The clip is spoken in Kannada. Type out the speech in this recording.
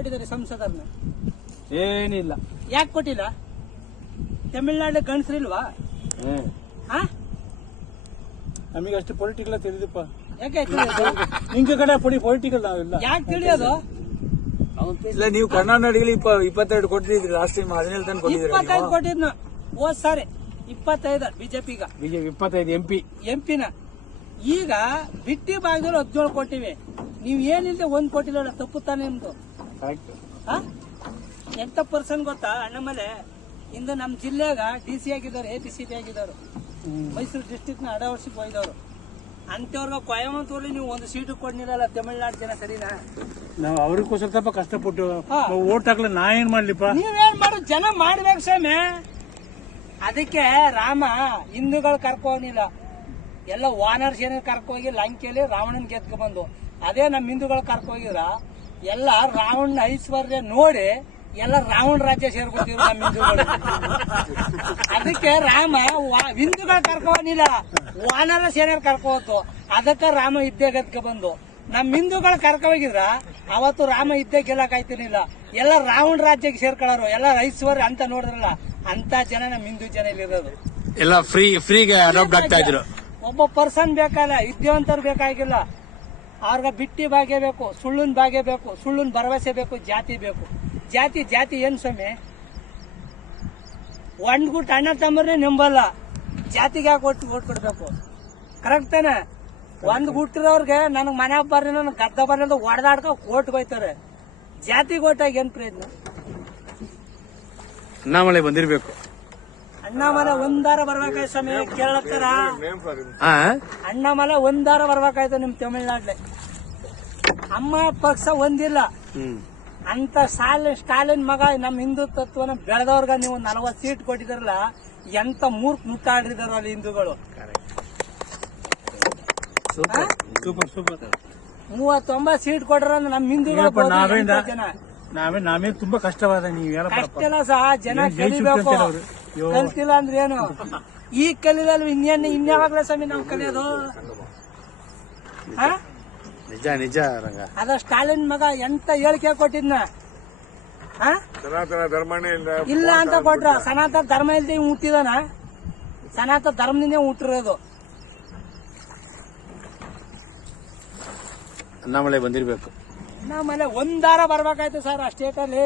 ಕೊಟ್ಟಿದ್ದಾರೆ ಸಂಸದರನ್ನ? ಏನಿಲ್ಲ. ಯಾಕೆ ಕೊಟ್ಟಿಲ್ಲ? ತಮಿಳ್ನಾಡು ಗಂಡಸ್ರಿಲ್ವಾ? ನಮಗೆ ಅಷ್ಟು ಪೊಲಿಟಿಕಲ್ ತಿಳಿದಪ್ಪ. ಯಾಕೆ ನಿಂಗೆ ಕಡೆ ಪೊಲಿಟಿಕಲ್ ನಾವಿಲ್ಲ. ಯಾಕೆ ತಿಳಿಯೋದು? ಇಲ್ಲ, ನೀವು ಕರ್ನಾಟಕದಲ್ಲಿ 22 ಕೊಟ್ಟಿದ್ರಿ, ಲಾಸ್ಟ್ ಟೈಮ್ 17 ತನಕ ಕೊಟ್ಟಿದ್ರಿ. 25 ಕೊಟ್ಟಿದ್ನು ಹೋದ್ ಸಾರಿ, 25 ಬಿಜೆಪಿಗ. ಬಿಜೆಪಿ 25 ಎಂಪಿನ. ಈಗ ಬಿಟ್ಟಿ ಭಾಗದಲ್ಲಿ 17 ಕೊಟ್ಟಿವಿ. ನೀವ್ ಏನಿಲ್ಲದೆ 1 ಕೊಟ್ಟಿಲ್ಲ, ತಪ್ಪು ತಾನೇ ನಿಮ್ದು. ಎಂತ ಪರ್ಸನ್ ಗೊತ್ತಾ ಅಣ್ಣಮಲೆ? ಇಂದು ನಮ್ ಜಿಲ್ಲೆಗ DC ಆಗಿದ್ದವ್ರು, APCP ಆಗಿದ್ದವ್ರು, ಮೈಸೂರು ಡಿಸ್ಟ್ರಿಕ್ಟ್ ನ ಅಡವರ್ಸಿಗೆ ಹೋಯ್ದವ್ರು. ಅಂತವ್ರಿಗೆ ಕೊಯಮತ್ತೂರಲ್ಲಿ ನೀವು 1 ಸೀಟು ಕೊಡ್ನಿರಲ್ಲ ತಮಿಳ್ನಾಡು ಜನ, ಸರಿನಾ? ನಾವು ಅವ್ರಿಗೂ ಸ್ವಲ್ಪ ಕಷ್ಟಪಟ್ಟು ಓಟ್ ಹಾಕ್ಲ, ನಾ ಏನ್ ಮಾಡ್ಲಿಪ್ಪ? ನೀವೇನ್ ಮಾಡೋ? ಜನ ಮಾಡ್ಬೇಕು ಸ್ವಾಮಿ. ಅದಕ್ಕೆ ರಾಮ ಹಿಂದೂಗಳು ಕರ್ಕೋನಿಲ್ಲ, ಎಲ್ಲ ವಾನರ್ಸ್ ಏನ ಕರ್ಕೋಗಿ ಲಂಕೆಯಲ್ಲಿ ರಾವಣನ್ ಗೆದ್ಕ ಬಂದು. ಅದೇ ನಮ್ ಹಿಂದೂಗಳು ಕರ್ಕೋಗಿದ್ರ ಎಲ್ಲ ರಾವಣ ಐಶ್ವರ್ಯ ನೋಡಿ ಎಲ್ಲ ರಾವಣ ರಾಜ್ಯ ಸೇರ್ಕೊತಿದ್ರು ನಮ್ಮ ಹಿಂದೂಗಳು. ಅದಕ್ಕೆ ರಾಮ ಹಿಂದೂಗಳು ಕರ್ಕೋನಿಲ್ಲ, ವಾನರ ಸೇನೆಯವ್ರು ಕರ್ಕೋತು. ಅದಕ್ಕೆ ರಾಮ ಇದ್ದೇ ಗೆದ್ಕ ಬಂದು. ನಮ್ ಹಿಂದೂಗಳು ಕರ್ಕೋಗಿದ್ರ ಅವತ್ತು ರಾಮ ಇದ್ದೇ ಗೆಲ್ಲಕ್ ಆಯ್ತಿರ್ಲಿಲ್ಲ. ಎಲ್ಲ ರಾವಣ ರಾಜ್ಯಕ್ಕೆ ಸೇರ್ಕೊಳ್ಳೋರು, ಎಲ್ಲ ಐಶ್ವರ್ಯ ಅಂತ ನೋಡಿದ್ರಲ್ಲ, ಅಂತ ಜನ ನಮ್ ಹಿಂದೂ ಜನ ಇಲ್ಲಿರೋದು. ಎಲ್ಲ ಫ್ರೀಗೆ ಅಡಾಪ್ಟ್ ಆಗ್ತಾ ಇದ್ರು. ಒಬ್ಬ ಪರ್ಸನ್ ಬೇಕಲ್ಲ, ವಿದ್ಯಾವಂತರು ಬೇಕಾಗಿಲ್ಲ. ಅವ್ರಗ ಬಿಟ್ಟಿ ಭಾಗ್ಯ ಬೇಕು, ಸುಳ್ಳಿನ ಭಾಗ್ಯ ಬೇಕು, ಸುಳ್ಳಿನ ಭರವಸೆ ಬೇಕು, ಜಾತಿ ಬೇಕು. ಜಾತಿ ಏನ್ ಸ್ವಾಮಿ? ಒಂದ್ ಗುಟ್ ಅಣ್ಣ ತಮ್ಮರೇ ನಂಬಲ್ಲ, ಜಾತಿಗೆ ಯಾಕೆ ಓಟ್ ಕೊಡ್ಬೇಕು? ಕರೆಕ್ಟ್ ತಾನೆ? ಒಂದ್ ಗುಟ್ಟಿರೋರ್ಗೆ ನನಗ್ ಮನೆ ಬರ್ರಿ, ನನಗ್ ಗದ್ದ ಬರ್ರಿ ಅಂತ ಹೊಡೆದಾಡ್ಕ ಓಟ್ಗೆ ಹೋಯ್ತಾರೆ. ಜಾತಿಗೆ ಓಟಾಗಿ ಏನ್ ಪ್ರಯೋಜನ? ಅಣ್ಣಾಮಲೈ ಬಂದಿರ್ಬೇಕು. ಅಣ್ಣಾಮಲೈ ಒಂದಾರ ಬರ್ಬೇಕಾಯ್ತು ಸ್ವಾಮಿ, ಕೇಳತ್ತಾರ? ಅಣ್ಣಾಮಲೈ ಒಂದಾರ ಬರ್ಬೇಕಾಯ್ತು ನಿಮ್ ತಮಿಳ್ನಾಡ್ಲೆ. ಅಮ್ಮ ಪಕ್ಷ ಒಂದಿಲ್ಲ ಅಂತ ಸ್ಟಾಲಿನ್ ಮಗ ನಮ್ ಹಿಂದುತ್ವನ ಬೆಳೆದವ್ರಗ ನೀವು 40 ಸೀಟ್ ಕೊಟ್ಟಿದಾರಲ್ಲ, ಎಂತ ಮೂರ್ಖ ಮುಟ್ಟಾಡಿದಾರ ಅಲ್ಲಿ ಹಿಂದೂಗಳು. 39 ಸೀಟ್ ಕೊಟ್ರ ನಮ್ ಹಿಂದೂಗಳು ಜನ. ನಾವೇ ತುಂಬಾ ಕಷ್ಟವಾದ. ನೀವೆಲ್ಲ ಕಷ್ಟ ಇಲ್ಲ ಸಹ, ಜನ ಕಲಿಬೇಕು. ಕಲ್ತಿಲ್ಲ ಅಂದ್ರೆ ಏನು? ಈಗ ಕಲಿಲ್ಲ, ಇನ್ಯಾವಾಗ್ಲೇ ಸ್ವಾಮಿ ನಾವ್ ಕಲಿಯೋದು? ನಿಜ ರಂಗ. ಅದ ಸ್ಟಾಲಿನ್ ಮಗ ಎಂತ ಹೇಳಿಕೆ ಕೊಟ್ಟಿದ್ನ? ಸನಾತನ ಧರ್ಮನೇ ಇಲ್ಲ ಅಂತ ಕೊಟ್ರ. ಸನಾತನ ಧರ್ಮ ಇಲ್ದೆ ಹುಟ್ಟಿದಾನ? ಸನಾತನ ಧರ್ಮದಿಂದ ಹುಟ್ಟಿರೋದು. ಅಣ್ಣಾಮಲೈ ಬಂದಿರ್ಬೇಕು. ನಮ್ಮನೆ ಒಂದಾರ ಬರ್ಬೇಕಾಯ್ತು ಸರ್ ಆ ಸ್ಟೇಟಲ್ಲಿ.